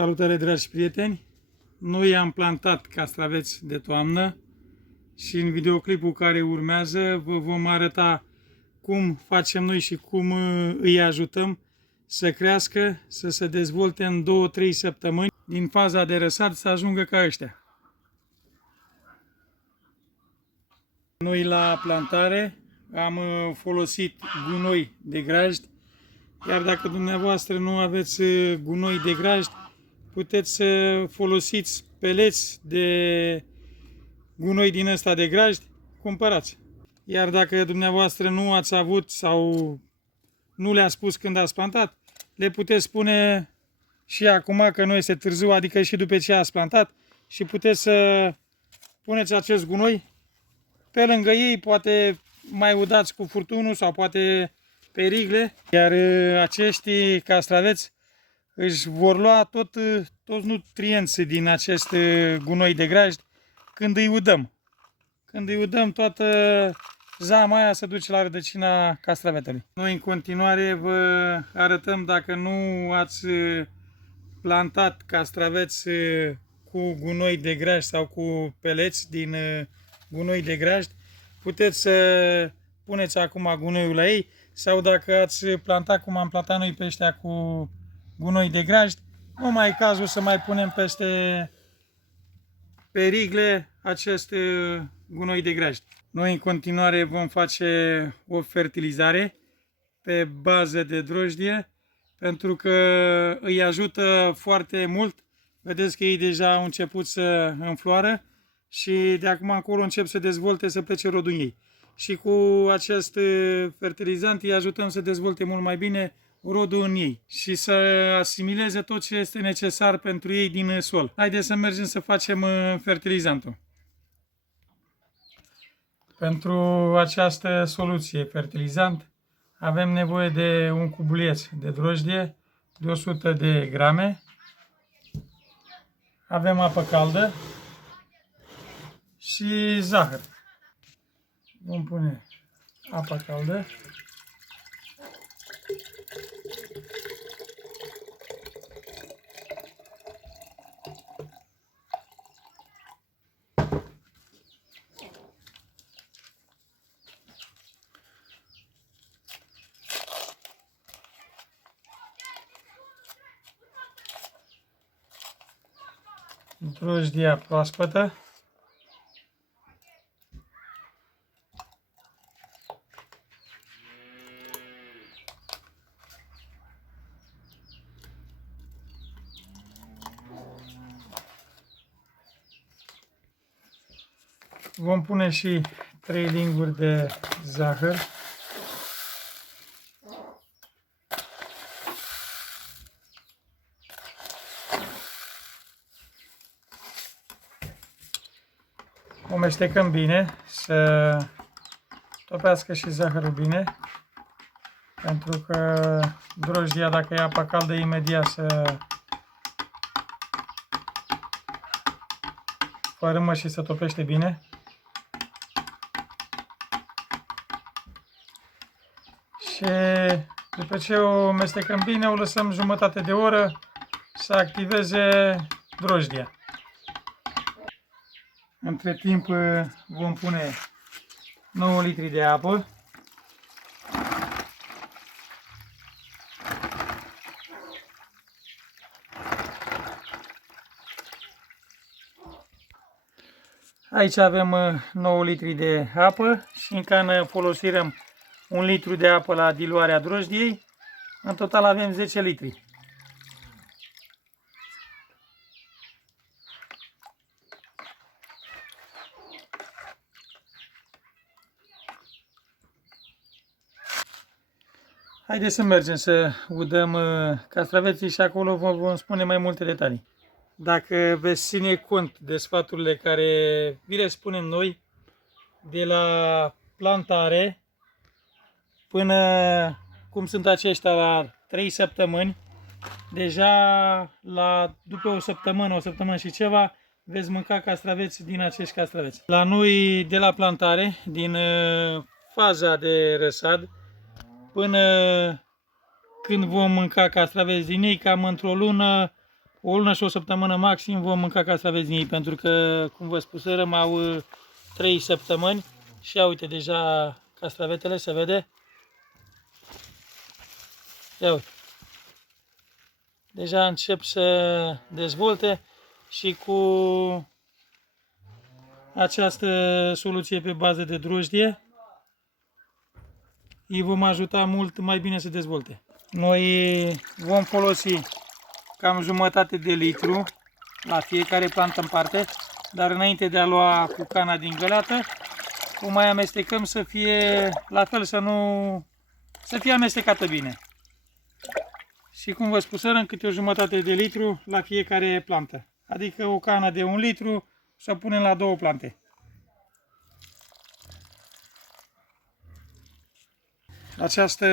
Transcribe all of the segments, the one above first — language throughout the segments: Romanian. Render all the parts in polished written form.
Salutare, dragi prieteni! Noi am plantat castraveți de toamnă și în videoclipul care urmează vă vom arăta cum facem noi și cum îi ajutăm să crească, să se dezvolte în 2-3 săptămâni, din faza de răsad să ajungă ca ăștia. Noi la plantare am folosit gunoi de grajd, iar dacă dumneavoastră nu aveți gunoi de grajd, puteți să folosiți peleți de gunoi din ăsta de grajd, cumpărați. Iar dacă dumneavoastră nu ați avut sau nu le-ați spus când ați plantat, le puteți spune și acum că nu este târziu, adică și după ce ați plantat, și puteți să puneți acest gunoi pe lângă ei, poate mai udați cu furtunul sau poate pe rigle, iar acești castraveți își vor lua toți nutrienții din acest gunoi de grajd când îi udăm. Când îi udăm, toată zama aia se duce la rădăcina castravetelui. Noi în continuare vă arătăm, dacă nu ați plantat castraveți cu gunoi de grajd sau cu peleți din gunoi de grajd, puteți să puneți acum gunoiul la ei, sau dacă ați plantat cum am plantat noi pe ăștia cu gunoi de grajd, nu mai e cazul să mai punem pe rigle acest gunoi de grajd. Noi în continuare vom face o fertilizare pe bază de drojdie, pentru că îi ajută foarte mult. Vedeți că ei deja au început să înfloară și de acum încolo încep să dezvolte, să plece rodul ei. Și cu acest fertilizant îi ajutăm să dezvolte mult mai bine rodul în ei și să asimileze tot ce este necesar pentru ei din sol. Haideți să mergem să facem fertilizantul. Pentru această soluție fertilizant avem nevoie de un cubuleț de drojdie de 100 de grame. Avem apă caldă și zahăr. Vom pune apa caldă. Drojdia proaspătă. Vom pune și 3 linguri de zahăr. O mestecăm bine, să topească și zahărul bine, pentru că drojdia, dacă e apa caldă, imediat să fărâmă și se topește bine. Și după ce o mestecăm bine, o lăsăm jumătate de oră să activeze drojdia. Între timp vom pune 9 litri de apă. Aici avem 9 litri de apă și în cană folosirăm 1 litru de apă la diluarea drojdiei. În total avem 10 litri. Haideți să mergem să udăm castraveții și acolo vă vom spune mai multe detalii. Dacă veți ține cont de sfaturile care vi le spunem noi, de la plantare până cum sunt aceștia la 3 săptămâni, deja după o săptămână și ceva, veți mânca castraveți din acești castraveți. La noi, de la plantare, din faza de răsad, până când vom mânca castraveți din ei, cam într-o lună o lună și o săptămână maxim vom mânca castraveți din ei, pentru că, cum vă spuserăm, au 3 săptămâni și ia uite deja castravetele, se vede? Ia uite. Deja încep să dezvolte și cu această soluție pe bază de drojdie îi vom ajuta mult mai bine să dezvolte. Noi vom folosi cam jumătate de litru la fiecare plantă în parte, dar înainte de a lua cu cana din găleată, o mai amestecăm să fie la fel, să fie amestecată bine. Și cum vă spusărăm, câte o jumătate de litru la fiecare plantă. Adică o cană de 1 litru să o punem la 2 plante. Această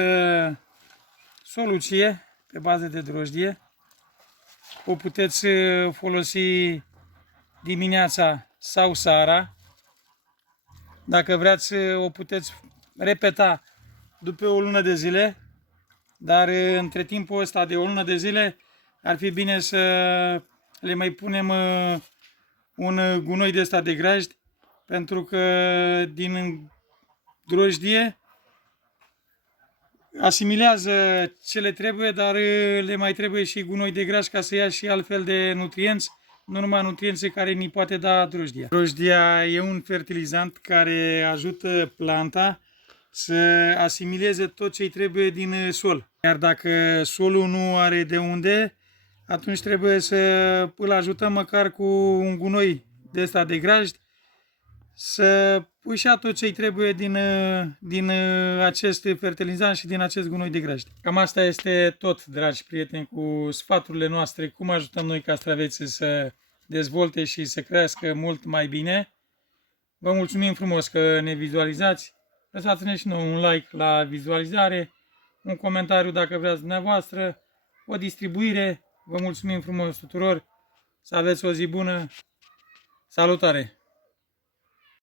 soluție pe bază de drojdie o puteți folosi dimineața sau seara. Dacă vreți, o puteți repeta după o lună de zile, dar între timpul ăsta de o lună de zile ar fi bine să le mai punem un gunoi de ăsta de grajd, pentru că din drojdie asimilează ce le trebuie, dar le mai trebuie și gunoi de grajd ca să ia și altfel de nutrienți, nu numai nutrienții care ni poate da drojdia. Drojdia e un fertilizant care ajută planta să asimileze tot ce îi trebuie din sol. Iar dacă solul nu are de unde, atunci trebuie să îl ajutăm măcar cu un gunoi de ăsta de grajd să își ia tot ce îi trebuie din acest fertilizant și din acest gunoi de grajd. Cam asta este tot, dragi prieteni, cu sfaturile noastre, cum ajutăm noi castraveții să dezvolte și să crească mult mai bine. Vă mulțumim frumos că ne vizualizați. Lăsați-ne și nouă un like la vizualizare, un comentariu dacă vreați dumneavoastră, o distribuire. Vă mulțumim frumos tuturor, să aveți o zi bună. Salutare!